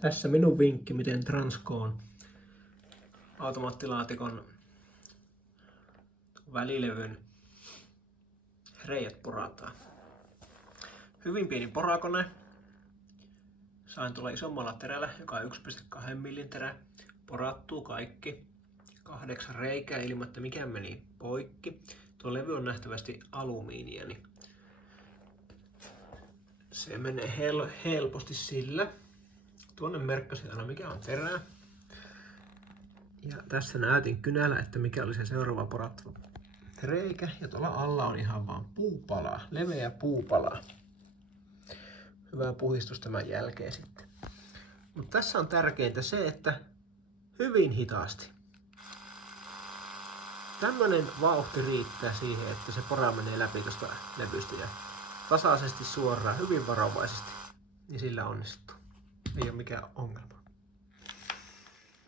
Tässä minun vinkki, miten Transcon automaattilaatikon välilevyn reijät porataan. Hyvin pieni porakone. Sain tulla isommalla terällä, joka on 1,2 millin terä. Porattuu kaikki. 8 reikää ilman, että mikään meni poikki. Tuo levy on nähtävästi alumiinia, niin se menee helposti sillä. Tuonne merkkasin aina mikä on terää. Ja tässä näytin kynällä, että mikä oli se seuraava porattava reikä. Ja tuolla alla on ihan vaan puupala, leveä puupala. Hyvä puhistus tämän jälkeen sitten. Mutta tässä on tärkeintä se, että hyvin hitaasti. Tämmönen vauhti riittää siihen, että se pora menee läpi tuosta levystä ja tasaisesti suoraan, hyvin varovaisesti. Niin sillä onnistuu. Ei ole mikään ongelma.